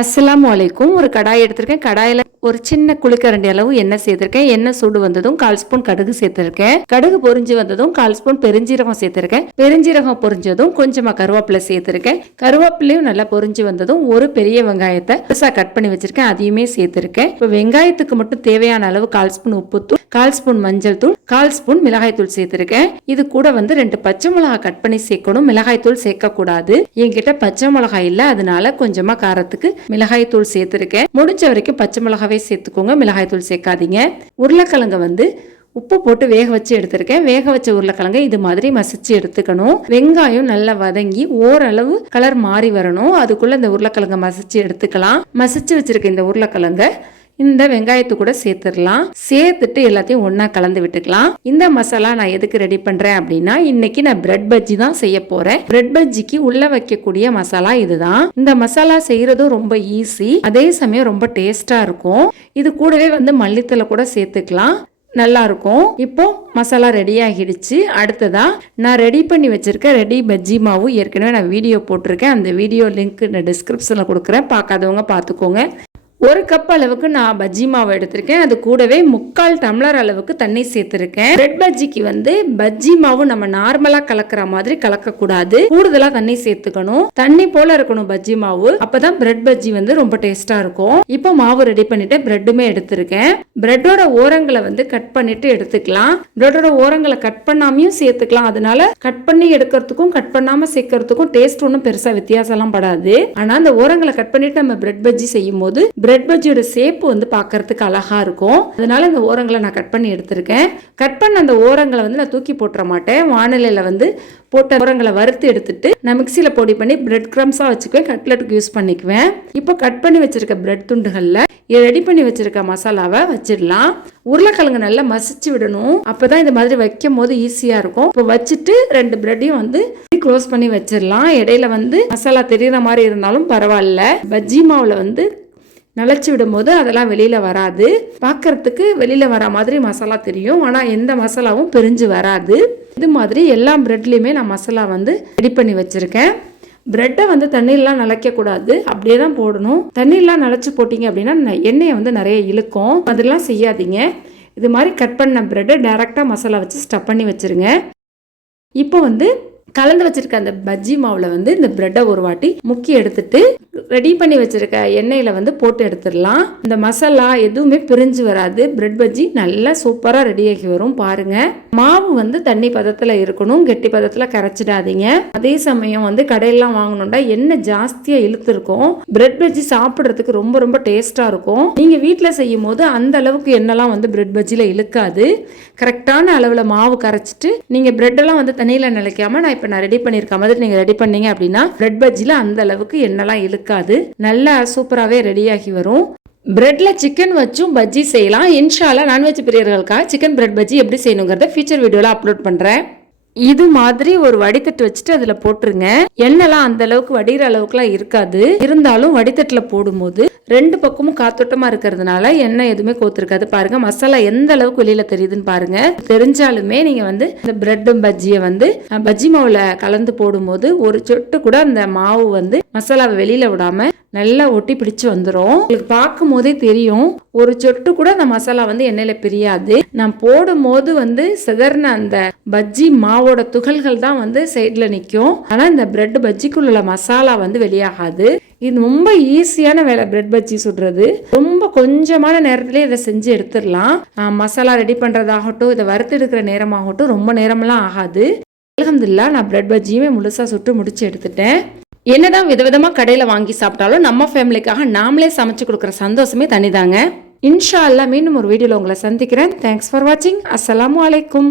அஸ்லாம் வலைக்கும் ஒரு கடாய் எடுத்திருக்கேன். கடாயில் ஒரு சின்ன குளிக்கரண்டி அளவு எண்ணெய் சேர்த்திருக்கேன். எண்ணெய் சூடு வந்ததும் கால் ஸ்பூன் கடுகு சேர்த்திருக்கேன். கடுகு பொரிஞ்சு வந்ததும் கால் ஸ்பூன் பெருஞ்சீரகம் சேர்த்திருக்கேன். பெருஞ்சீரகம் பொரிஞ்சதும் கொஞ்சமா கருவேப்பிலை சேர்த்திருக்கேன். கருவேப்பிலையும் நல்லா பொரிஞ்சு வந்ததும் ஒரு பெரிய வெங்காயத்தை பெருசா கட் பண்ணி வச்சிருக்கேன். அதையுமே சேர்த்திருக்கேன். இப்போ வெங்காயத்துக்கு மட்டும் தேவையான அளவு கால் ஸ்பூன் உப்புத்தூள் கால் ஸ்பூன் மஞ்சள் தூள் கால் ஸ்பூன் மிளகாய் தூள் சேர்த்திருக்கேன். இது கூட வந்து ரெண்டு பச்சை மிளகாய் கட் பண்ணி சேர்க்கணும். மிளகாய் தூள் சேர்க்க கூடாது என்கிட்ட பச்சை மிளகாய் இல்ல. அதனால கொஞ்சமா காரத்துக்கு மிளகாய் தூள் சேர்த்திருக்கேன். முடிஞ்ச வரைக்கும் பச்சை மிளகாவே சேர்த்துக்கோங்க மிளகாய் தூள் சேர்க்காதீங்க. உருளைக்கிழங்க வந்து உப்பு போட்டு வேக வச்சு எடுத்திருக்கேன். வேக வச்ச உருளைக்கிழங்கு இது மாதிரி மசிச்சு எடுத்துக்கணும். வெங்காயம் நல்லா வதங்கி ஓரளவு கலர் மாறி வரணும். அதுக்குள்ள இந்த உருளைக்கிழங்க மசிச்சு எடுத்துக்கலாம். மசிச்சு வச்சிருக்க இந்த உருளைக்கிழங்க இந்த வெங்காயத்து கூட சேர்த்துடலாம். சேர்த்துட்டு எல்லாத்தையும் ஒன்றா கலந்து விட்டுக்கலாம். இந்த மசாலா நான் எதுக்கு ரெடி பண்ணுறேன் அப்படின்னா இன்னைக்கு நான் பிரெட் பஜ்ஜி தான் செய்ய போகிறேன் பிரெட் பஜ்ஜிக்கு உள்ளே வைக்கக்கூடிய மசாலா இதுதான். இந்த மசாலா செய்கிறதும் ரொம்ப ஈஸி அதே சமயம் ரொம்ப டேஸ்ட்டாக இருக்கும். இது கூடவே வந்து மல்லித்தலை கூட சேர்த்துக்கலாம். நல்லா இருக்கும். இப்போ மசாலா ரெடி ஆகிடுச்சு. அடுத்ததா நான் ரெடி பண்ணி வச்சிருக்க ரெடி பஜ்ஜி மாவு ஏற்கனவே நான் வீடியோ போட்டிருக்கேன். அந்த வீடியோ லிங்க் நான் டிஸ்கிரிப்ஷனில் கொடுக்குறேன். பார்க்காதவங்க பார்த்துக்கோங்க. ஒரு கப் அளவுக்கு நான் பஜ்ஜி மாவு எடுத்திருக்கேன். அது கூடவே முக்கால் டம்ளர் அளவுக்கு தண்ணி சேர்த்திருக்கேன். பிரெட் பஜ்ஜிக்கு வந்து பஜ்ஜி மாவு நம்ம நார்மலா கலக்கிற மாதிரி கலக்கக்கூடாது. கூடுதலா தண்ணி சேர்த்துக்கணும். தண்ணி போல இருக்கணும் பஜ்ஜி மாவு. அப்பதான் பிரெட் பஜ்ஜி வந்து ரொம்ப டேஸ்டா இருக்கும். இப்போ மாவு ரெடி பண்ணிட்டு பிரெட்டுமே எடுத்திருக்கேன். பிரெட்டோட ஓரங்களை வந்து கட் பண்ணிட்டு எடுத்துக்கலாம். பிரெட்டோட ஓரங்களை கட் பண்ணாமையும் சேர்த்துக்கலாம். அதனால கட் பண்ணி எடுக்கிறதுக்கும் கட் பண்ணாம சேர்க்கறதுக்கும் டேஸ்ட் ஒன்றும் பெருசா வித்தியாசம்லாம் படாது. ஆனா அந்த ஓரங்களை கட் பண்ணிட்டு நம்ம பிரெட் பஜ்ஜி செய்யும் போது பிரெட் பஜ்ஜியோட சேப்பு வந்து பார்க்கறதுக்கு அழகாக இருக்கும். அதனால இந்த ஓரங்களை நான் கட் பண்ணி எடுத்திருக்கேன். கட் பண்ண அந்த ஓரங்களை வந்து நான் தூக்கி போட்டுற மாட்டேன். வானிலையில் வந்து போட்ட ஓரங்களை வறுத்து எடுத்துட்டு நான் மிக்சியில் பொடி பண்ணி பிரெட் க்ரம்ஸாக வச்சுக்குவேன். கட்லெட்டுக்கு யூஸ் பண்ணிக்குவேன். இப்போ கட் பண்ணி வச்சிருக்க பிரெட் துண்டுகளில் ரெடி பண்ணி வச்சிருக்க மசாலாவை வச்சிடலாம். உருளைக்கிழங்கு நல்லா மசிச்சு விடணும். அப்போ தான் இந்த மாதிரி வைக்கும் போது ஈஸியாக இருக்கும். இப்போ வச்சுட்டு ரெண்டு பிரெட்டையும் வந்து க்ளோஸ் பண்ணி வச்சிடலாம். இடையில வந்து மசாலா தெரியுற மாதிரி இருந்தாலும் பரவாயில்ல. பஜ்ஜி மாவில் வந்து நிலச்சி விடும்போது அதெல்லாம் வெளியில் வராது. பார்க்கறதுக்கு வெளியில் வர மாதிரி மசாலா தெரியும். ஆனால் எந்த மசாலாவும் பிரிஞ்சு வராது. இது மாதிரி எல்லா ப்ரெட்லேயுமே நான் மசாலா வந்து ரெடி பண்ணி வச்சுருக்கேன். ப்ரெட்டை வந்து தண்ணியெலாம் நிலைக்கக்கூடாது அப்படியே தான் போடணும். தண்ணியெலாம் நிலச்சி போட்டிங்க அப்படின்னா எண்ணெயை வந்து நிறைய இழுக்கும். அதெல்லாம் செய்யாதீங்க. இது மாதிரி கட் பண்ண ப்ரெட்டை டேரெக்டாக மசாலா வச்சு ஸ்டப் பண்ணி வச்சுருங்க. இப்போ வந்து கலந்து வச்சிருக்க அந்த பஜ்ஜி மாவில் வந்து இந்த ப்ரெட்டை ஒரு வாட்டி முக்கி எடுத்துட்டு ரெடி பண்ணி வச்சுருக்க எண்ணெயில் வந்து போட்டு எடுத்துடலாம். இந்த மசாலா எதுவுமே பிரிஞ்சு வராது. பிரெட் பஜ்ஜி நல்லா சூப்பரா ரெடியாகி வரும். பாருங்கள் மாவு வந்து தண்ணி பதத்தில் இருக்கணும். கெட்டி பதத்தில் கரைச்சிடாதீங்க. அதே சமயம் வந்து கடையெல்லாம் வாங்கணும்னா எண்ணெய் ஜாஸ்தியாக இழுத்துருக்கும். பிரெட் பஜ்ஜி சாப்பிட்றதுக்கு ரொம்ப ரொம்ப டேஸ்ட்டாக இருக்கும். நீங்கள் வீட்டில் செய்யும் போது அந்த அளவுக்கு எண்ணெய்லாம் வந்து பிரெட் பஜ்ஜியில் இழுக்காது. கரெக்டான அளவில் மாவு கரைச்சிட்டு நீங்கள் பிரெட்டெல்லாம் வந்து தண்ணியில் நிலைக்காமல் நான் இப்போ நான் ரெடி பண்ணியிருக்க மாதிரி நீங்கள் ரெடி பண்ணீங்க அப்படின்னா பிரெட் பஜ்ஜியில் அந்த அளவுக்கு எண்ணெய்லாம் இழுக்காது. நல்லா சூப்பராகவே ரெடியாகி வரும். பிரெட்ல சிக்கன் வச்சும் பஜ்ஜி செய்யலாம். இன்ஷால்லா நான்வெஜ் பிரியர்களுக்காக சிக்கன் பிரெட் பஜ்ஜி எப்படி செய்யணுங்கிறத ஃபியூச்சர் வீடியோவில் அப்லோட் பண்ணுறேன் இது மாதிரி ஒரு வடித்தட்டு வச்சுட்டு அதுல போட்டுருங்க. எண்ணெய்லாம் அந்த அளவுக்கு வடிகிற அளவுக்குலாம் இருக்காது. இருந்தாலும் வடித்தட்டுல போடும்போது ரெண்டு பக்கமும் காத்தோட்டமா இருக்கிறதுனால எண்ணெய் எதுவுமே கோத்துருக்காது. பாருங்க மசாலா எந்த அளவுக்கு வெளியில தெரியுதுன்னு பாருங்க. தெரிஞ்சாலுமே நீங்க வந்து இந்த பிரெட்டும் பஜ்ஜியை வந்து பஜ்ஜி மாவுல கலந்து போடும்போது ஒரு சொட்டு கூட அந்த மாவு வந்து மசாலாவை வெளியில விடாம நல்லா ஒட்டி பிடிச்சு வந்துடும் உங்களுக்கு பார்க்கும் போதே தெரியும். ஒரு சொட்டு கூட அந்த மசாலா வந்து எண்ணெயில் பிரியாது. நான் போடும் போது வந்து சிதறின அந்த பஜ்ஜி மாவோட துகள்கள் தான் வந்து சைடில் நிற்கும் ஆனால் இந்த பிரெட் பஜ்ஜிக்குள்ள மசாலா வந்து வெளியாகாது. இது ரொம்ப ஈஸியான வேலை பிரெட் பஜ்ஜி சுடுறது. ரொம்ப கொஞ்சமான நேரத்திலே இதை செஞ்சு எடுத்துடலாம். மசாலா ரெடி பண்ணுறதாகட்டும் இதை வறுத்து எடுக்கிற நேரமாகட்டும் ரொம்ப நேரமெல்லாம் ஆகாது. அலகம்துல்லா நான் பிரெட் பஜ்ஜியுமே முழுசாக சுட்டு முடிச்சு எடுத்துட்டேன். என்னதான் விதவிதமாக கடையில் வாங்கி சாப்பிட்டாலும் நம்ம ஃபேமிலிக்காக நாமளே சமைச்சு கொடுக்குற சந்தோஷமே தனிதாங்க. இன்ஷா அல்லாஹ் மீண்டும் ஒரு வீடியோவில் உங்களை சந்திக்கிறேன். தேங்க்ஸ் ஃபார் வாட்சிங் அஸ்லாம் அலைக்கும்